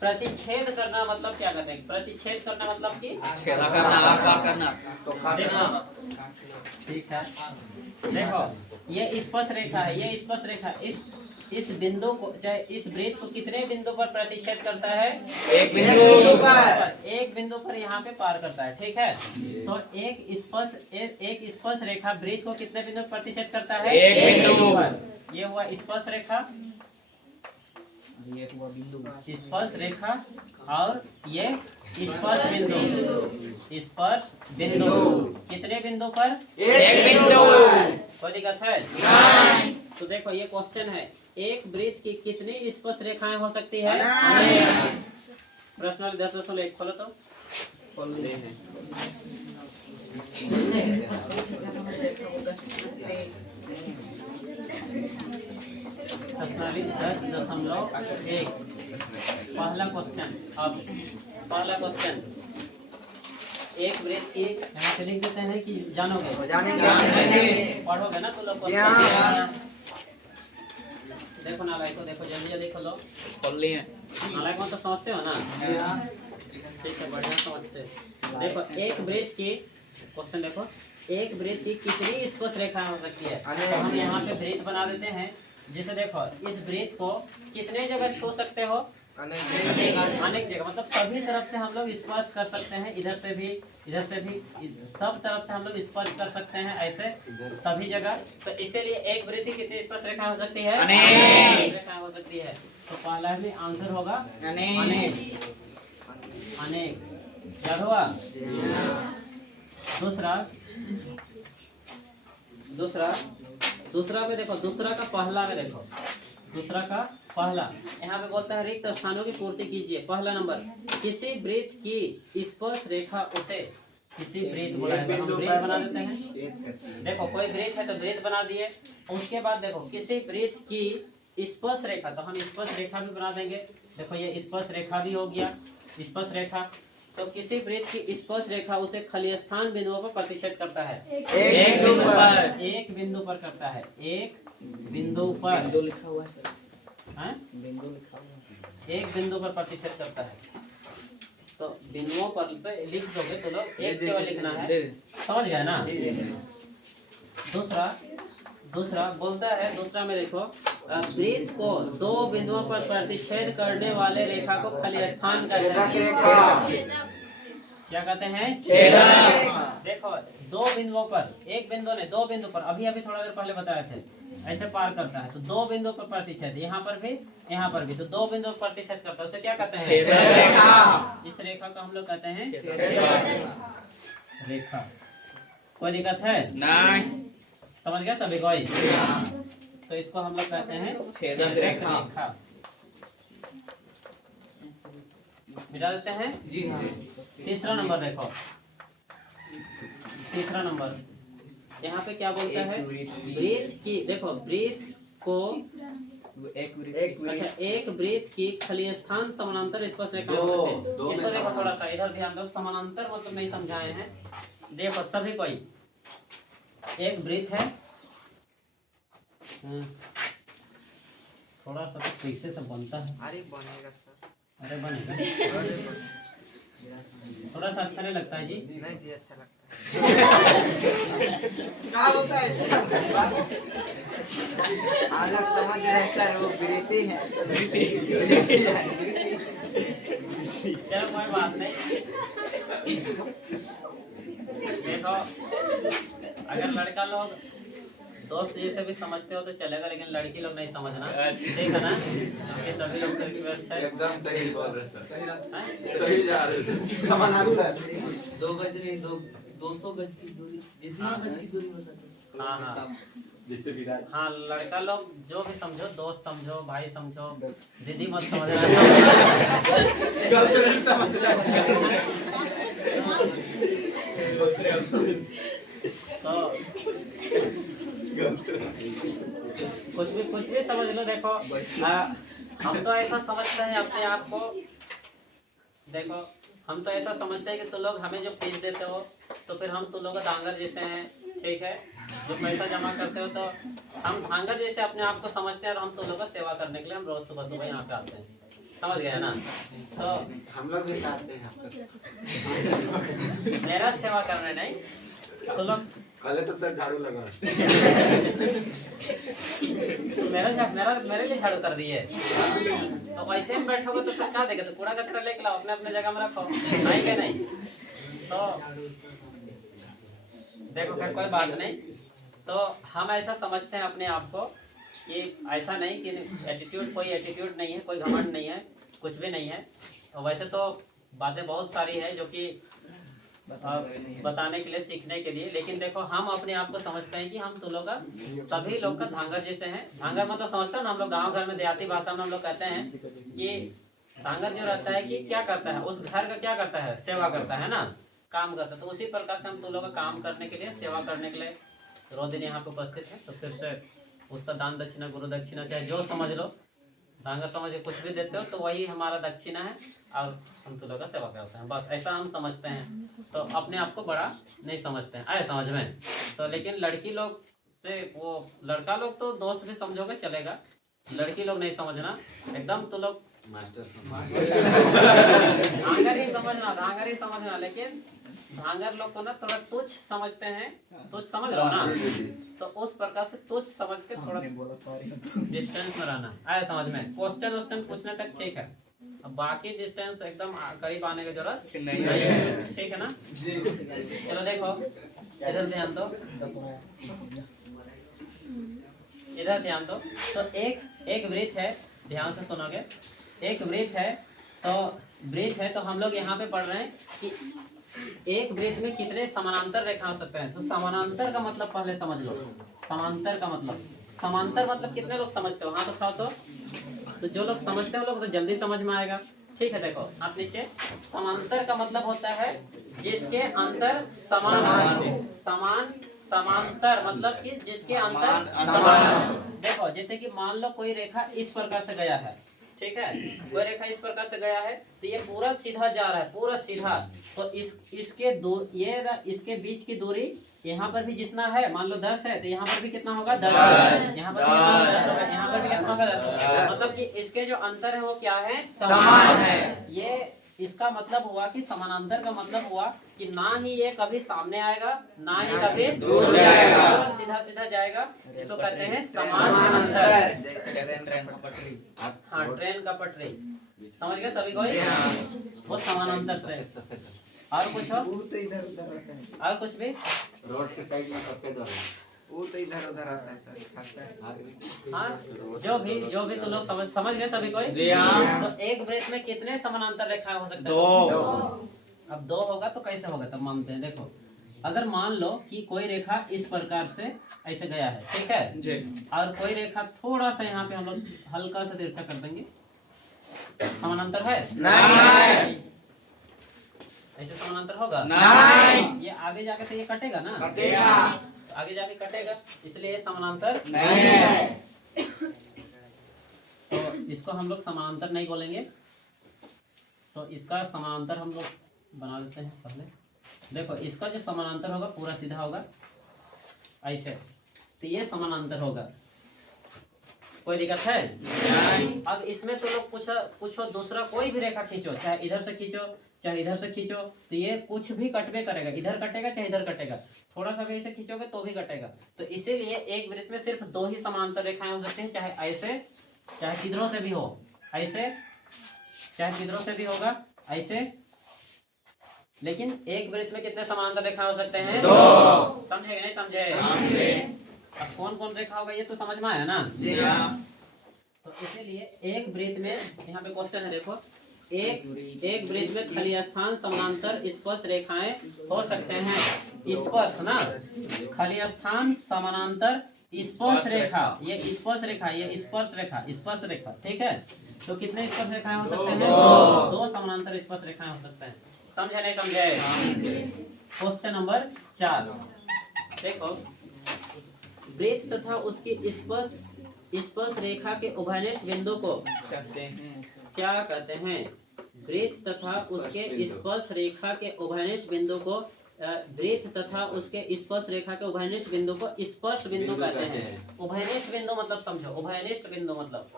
प्रतिच्छेद करना मतलब क्या कहते हैं? प्रतिच्छेद करना मतलब कि छेद करना। ठीक है, देखो ये स्पर्श रेखा है, ये स्पर्श रेखा इस बिंदु को, चाहे इस वृत्त को कितने बिंदु पर प्रतिच्छेद करता है? एक बिंदु पर। एक बिंदु पर यहाँ पे पार करता है, ठीक है। तो एक स्पर्श रेखा वृत्त को कितने बिंदु पर प्रतिच्छेद करता है? एक बिंदु पर। ये हुआ स्पर्श रेखा, ये हुआ बिंदु, स्पर्श रेखा, और ये स्पर्श बिंदु। स्पर्श बिंदु कितने बिंदु पर? एक बिंदु। कोई दिक्कत है? नहीं। तो देखो ये क्वेश्चन है, एक वृत्त की कितनी स्पर्श रेखाएं हो सकती है? प्रश्न 10.1 खोलो तो। खोलते हैं। प्रश्नावली 10.1 पहला क्वेश्चन। अब पहला क्वेश्चन, एक वृत्त की यहाँ पे लिख देते हैं कि जानोगे? पढ़ोगे ना तो लोग क्वेश्चन। देखो नालायक को देखो, जल्दी जल्दी खोलो। खोल लिए। नालायक को तो समझते हो ना? ठीक है, बढ़िया समझते हैं। देखो एक वृत्त की क्वेश्चन देखो, एक वृत्त की कितनी स्पर्श रेखाएं हो सकती है? तो हम यहाँ पे वृत्त बना देते हैं। जैसे देखो इस वृत्त को कितने जगह छू सकते हो? अनेक जगह, मतलब सभी तरफ से हम लोग स्पर्श कर सकते हैं। इधर से भी सब तरफ से हम लोग स्पर्श कर सकते हैं, ऐसे सभी जगह। तो इसीलिए एक वृत्त की कितनी स्पर्श रेखा हो सकती है? अनेक रेखाएं हो सकती है। तो पहला भी आंसर होगा अनेक। अनेक याद हुआ? दूसरा में देखो, दूसरा का पहला यहाँ पे बोलता है रिक्त स्थानों की पूर्ति कीजिए। पहला नंबर, किसी वृत्त की स्पर्श रेखा उसे, किसी वृत्त बोला है तो हम वृत्त बना देते हैं। देखो कोई वृत्त है तो वृत्त बना दिए। उसके बाद देखो किसी वृत्त की स्पर्श रेखा, तो हम स्पर्श रेखा भी बना देंगे। देखो ये स्पर्श रेखा भी हो गया, स्पर्श रेखा। तो किसी वृत्त की स्पर्श रेखा उसे खलिस्तान बिंदुओं पर प्रतिच्छेद करता है। एक बिंदु पर करता है। एक बिंदु पर। बिंदु लिखा हुआ है सर। हैं? बिंदु लिखा हुआ है। एक बिंदु पर प्रतिच्छेद करता है। तो बिंदुओं पर से लिख दोगे तो लोग एक केवल लिखना है, समझ गए ना? दूसरा बोलता है, दूसरा में देखो वृत्त को दो बिंदुओं पर प्रतिच्छेद करने वाले रेखा को खलिस्तान कहते हैं। क्या कहते हैं? देखो दो बिंदुओं पर, एक बिंदु ने दो बिंदु पर, अभी थोड़ा देर पहले बताए थे, ऐसे पार करता है। तो दो बिंदु पर प्रतिच्छेद, यहाँ पर भी, तो दो बिंदु पर प्रतिच्छेद करता है, उसे क्या कहते हैं? इस रेखा को हम लोग कहते हैं रेखा। कोई दिक्कत है? नहीं। समझ गया सभी कोई? तो इसको हम लोग कहते हैं छेदक रेखा। मिटा देते हैं जी। हाँ। तीसरा नंबर देखो, तीसरा नंबर यहाँ पे क्या बोलता है? वृत्त की, देखो वृत्त को एक वृत्त की खलिस्तान समानांतर स्पर्श रेखा। इसको देखो थोड़ा सा इधर ध्यान दो, समानांतर मतलब नहीं समझाए हैं। देखो सभी कोई, एक वृत्त है, थोड़ा सा तो कैसे तो बनता है। अरे बनेगा सर, अरे बनेगा। थोड़ा सा अच्छा नहीं लगता है जी? नहीं जी, अच्छा लगता है। क्या होता है? अलग समझ रहे सर, वो वृत्ति है। चलो कोई बात नहीं। देखो अगर लड़का लोग दोस्त जैसे भी समझते हो तो चलेगा, लेकिन लड़की लोग नहीं समझना। देखा ना ये सभी लोग सही व्यवस्था एकदम सही बोल रहे सर, सही जा रहे। 2 गज नहीं, 200 गज की दूरी, जितना गज की दूरी हो सके। हाँ जैसे भी। हाँ लड़का लोग जो भी समझो, दोस्त समझो, भाई समझो, दीदी मत समझना। तो कुछ भी समझ लो। देखो हम तो ऐसा समझते हैं अपने आप को, देखो हम तो ऐसा समझते हैं कि तुम लोग हमें जो फीस देते हो तो फिर हम तुम लोग डांगर जैसे हैं, ठीक है? जो पैसा जमा करते हो तो हम डांगर जैसे अपने आप को समझते हैं, और हम तुम लोग का सेवा करने के लिए हम रोज सुबह सुबह यहाँ पे आते हैं। समझ गए ना? तो हम लोग भी चाहते हैं आपका। मेरा सेवा करने नहीं तो लोग पहले तो सर झाड़ू लगा। मेरे लिए झाड़ू कर दिए। तो ऐसे में बैठोगे तो फिर क्या देगा? तो कूड़ा कचरा लेके लाओ, अपने अपने जगह में रखो, नहीं क्या नहीं? तो देखो खैर कोई बात नहीं। तो हम ऐसा समझते हैं अपने आप को कि ऐसा नहीं कि एटीट्यूड, कोई एटीट्यूड नहीं है, कोई घमंड नहीं है, कुछ भी नहीं है। तो वैसे तो बातें बहुत सारी है जो कि बताने के लिए, सीखने के लिए, लेकिन देखो हम अपने आप को समझते हैं कि हम तो लोग का, सभी लोग का धांगर जैसे हैं। धांगर मतलब समझते हो ना, हम लोग गांव घर में देहाती भाषा में हम लोग कहते हैं कि धांगर जो रहता है कि क्या करता है, उस घर का क्या करता है, सेवा करता है ना, काम करता है। तो उसी प्रकार से हम तो लोग का काम करने के लिए, सेवा करने के लिए रोज दिन यहाँ पे उपस्थित है। तो फिर से उसका दान दक्षिणा, गुरु दक्षिणा, चाहे जो समझ लो, धांगर समझ के कुछ भी देते हो तो वही हमारा दक्षिणा है और हम तो लोग का सेवा करते हैं, बस ऐसा हम समझते हैं। तो अपने आप को बड़ा नहीं समझते हैं, आए समझ में? तो लेकिन लड़की लोग से, वो लड़का लोग तो दोस्त भी समझोगे चलेगा, लड़की लोग नहीं समझना एकदम। तो लोग धांगर ही समझना, धांगर ही समझना, लेकिन धांगर लोग को ना थोड़ा तुच्छ समझते हैं, तुच्छ समझ रहे हो ना? तो उस प्रकार से तुच्छ समझ के थोड़ा डिस्टेंस में रहना, आया समझ में? क्वेश्चन पूछने तक ठीक है, अब बाकी डिस्टेंस एकदम करीब आने की जरूरत नहीं है, ठीक है ना? चलो देखो इधर ध्यान दो, इधर ध्यान दो। तो एक वृत्त है, ध्यान से सुनोगे। एक वृत्त है, तो वृत्त है तो हम लोग यहाँ पे पढ़ रहे हैं कि एक वृत्त में कितने समानांतर रेखा हो सकते हैं। तो समानांतर का मतलब पहले समझ लो। समांतर का मतलब, समांतर मतलब कितने लोग समझते हो? हाँ तो खाओ तो जो लोग समझते हो लोग तो जल्दी समझ में आएगा, ठीक है? देखो आप नीचे, समांतर का मतलब होता है जिसके अंतर समान, समान, समांतर मतलब कि जिसके अंतर समान। देखो जैसे कि मान लो कोई रेखा इस प्रकार से गया है, ठीक है? कोई रेखा इस प्रकार से गया है तो ये पूरा सीधा जा रहा है, पूरा सीधा। तो इसके इसके बीच की दूरी यहाँ पर भी जितना है, मान लो 10 है तो यहाँ पर भी कितना होगा? 10। यहाँ पर भी 10 होगा, यहाँ पर भी कितना होगा? 10 होगा। मतलब कि इसके जो अंतर है वो क्या है? समान है। ये इसका मतलब हुआ कि समानांतर का मतलब हुआ कि ना ही ये कभी सामने आएगा, ना ही कभी दूर जाएगा, सीधा सीधा जाएगा। इसको कहते हैं समानांतर। हाँ, ट्रेन का पटरी, समझ गए सभी कोई? वो समानांतर से। और कुछ हो? और कुछ भी? रोड के साइड में सफेद वाला वो तो इधर उधर आता है सर, खाता है। हाँ, जो भी तो लोग समझ गए सभी कोई? जी हाँ। तो एक वृत्त में कितने समानांतर रेखाएं हो सकते हैं? 2। अब 2 होगा तो कैसे होगा तब मानते हैं। देखो अगर मान लो कि कोई रेखा इस प्रकार से ऐसे गया है, ठीक है जी। और कोई रेखा थोड़ा सा यहाँ पे हम लोग हल्का सा तिरछा कर देंगे, समानांतर है? नहीं। ऐसे समानांतर होगा? नहीं। ये आगे जाके तो ये कटेगा ना? कटेगा। तो आगे जाके कटेगा, इसलिए ये समानांतर नहीं है। तो इसको हम लोग समानांतर नहीं बोलेंगे। तो इसका समानांतर हम लोग बना देते हैं पहले। देखो इसका जो समानांतर होगा पूरा सीधा होगा ऐसे, तो ये समानांतर होगा। कोई दिक्कत है? नहीं। अब इसमें तो लोग पूछो दूसरा कोई भी रेखा खींचो, चाहे इधर से खींचो चाहे इधर से खींचो, तो ये कुछ भी कटवे करेगा, इधर कटेगा चाहे इधर कटेगा, थोड़ा सा भी ऐसे खींचोगे तो भी कटेगा। तो इसीलिए एक वृत्त में सिर्फ 2 ही समानांतर रेखाएं हो सकती हैं, चाहे ऐसे चाहे किधरों से भी हो, ऐसे चाहे किधरों से भी होगा ऐसे। लेकिन एक वृत्त में कितने समानांतर रेखा हो सकते हैं? 2। समझे नहीं समझे? अब कौन कौन रेखा होगा ये तो समझ में आया ना? जी हाँ। तो इसीलिए एक वृत्त में, यहाँ पे क्वेश्चन है देखो, एक वृत्त में खली स्थान समानांतर स्पर्श रेखाएं हो सकते हैं। स्पर्श ना, खली स्थान समानांतर स्पर्श रेखा, ये स्पर्श रेखा, ये स्पर्श रेखा, स्पर्श रेखा, ठीक है? तो कितने स्पर्श रेखाएं हो सकते हैं? 2 समानांतर स्पर्श रेखाएं हो सकते हैं। समझे नहीं समझे? क्वेश्चन नंबर 4 देखो, वृत्त तथा उसकी स्पर्श रेखा के उभयनिष्ठ बिंदु को कहते हैं क्या कहते हैं? वृत्त तथा उसके स्पर्श रेखा के उभयनिष्ठ बिंदु को वृत्त तथा उसके स्पर्श रेखा के उभयनिष्ठ बिंदु को स्पर्श बिंदु कहते हैं। उभयनिष्ठ बिंदु मतलब समझो, उभयनिष्ठ बिंदु मतलब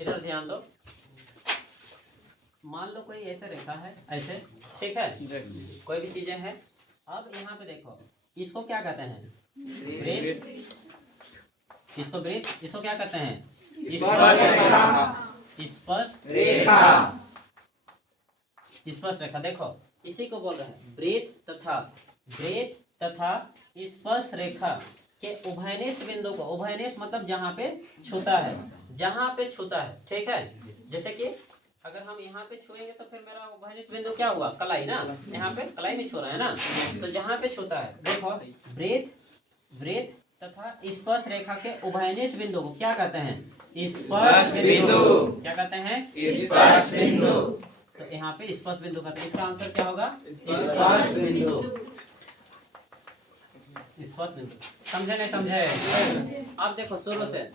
इधर ध्यान दो। मान लो कोई ऐसे रेखा है, ऐसे, ठीक है, कोई भी चीजें हैं। अब यहाँ पे देखो, इसको क्या कहते हैं? वृत्त। इसको वृत्त, इसको क्या कहते हैं? स्पर्श रेखा। स्पर्श रेखा। देखो इसी को बोल रहे हैं वृत्त तथा स्पर्श रेखा के उभयनिष्ठ बिंदु को, उभयनिष्ठ मतलब जहाँ पे छूता है, जहाँ पे छूता है, ठीक है। जैसे कि अगर हम यहाँ पे छुएंगे तो फिर मेरा उभयनिष्ठ बिंदु क्या हुआ? कलाई ना, यहाँ पे कलाई में छू रहा है ना, तो जहाँ पे छूता है। देखो वृत्त तथा स्पर्श रेखा के उभयनिष्ठ बिंदु को क्या कहते हैं? स्पर्श बिंदु। क्या कहते हैं? स्पर्श बिंदु। तो यहाँ पे स्पर्श बिंदु कहते हैं। इसका आंसर क्या होगा? स्पर्श बिंदु। स्पर्श बिंदु। समझे नहीं समझे? आप देखो शुरू से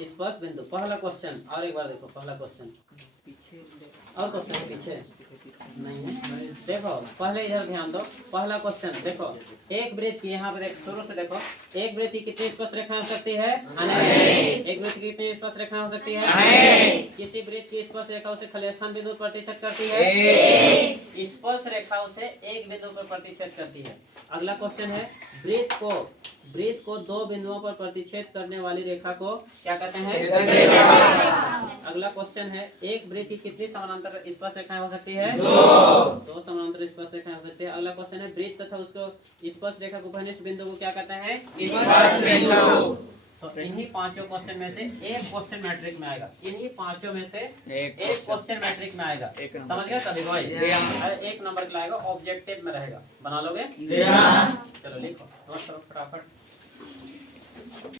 स्पर्श बिंदु, पहला क्वेश्चन, और एक बार देखो पहला क्वेश्चन, और क्वेश्चन पीछे नहीं है। देखो पहले इधर ध्यान दो, पहला क्वेश्चन देखो, एक वृत्त की, यहाँ पे देखो शुरू से देखो, एक वृत्त की कितनी स्पर्श रेखाएं हो सकती है? अनेक। एक वृत्त की कितनी स्पर्श रेखाएं हो सकती है? अनेक। किसी वृत्त की स्पर्श रेखा उसे खलिस्थान बिंदु पर प्रतिशत करती है? एक। स्पर्श रेखा उसे एक बिंदु पर प्रतिशत करती है। अगला क्वेश्चन है, वृत्त को दो बिंदुओं पर प्रतिच्छेद करने वाली रेखा को क्या कहते हैं? अगला क्वेश्चन है, एक वृत्त की कितनी समानांतर स्पर्श रेखाएं हो सकती है? दो समानांतर स्पर्श रेखाएं हो सकती है। अगला क्वेश्चन है, वृत्त तथा उसको स्पर्श रेखा को उभयनिष्ठ बिंदु को क्या कहते हैं? स्पर्श बिंदु। तो इन्हीं पांचों क्वेश्चन में से एक क्वेश्चन मैट्रिक में आएगा। इन्हीं पांचों में से एक क्वेश्चन मैट्रिक में आएगा। समझ गए सभी भाई? एक नंबर का आएगा, ऑब्जेक्टिव में रहेगा। बना लोगे? चलो लिखो, नोट करो फटाफट।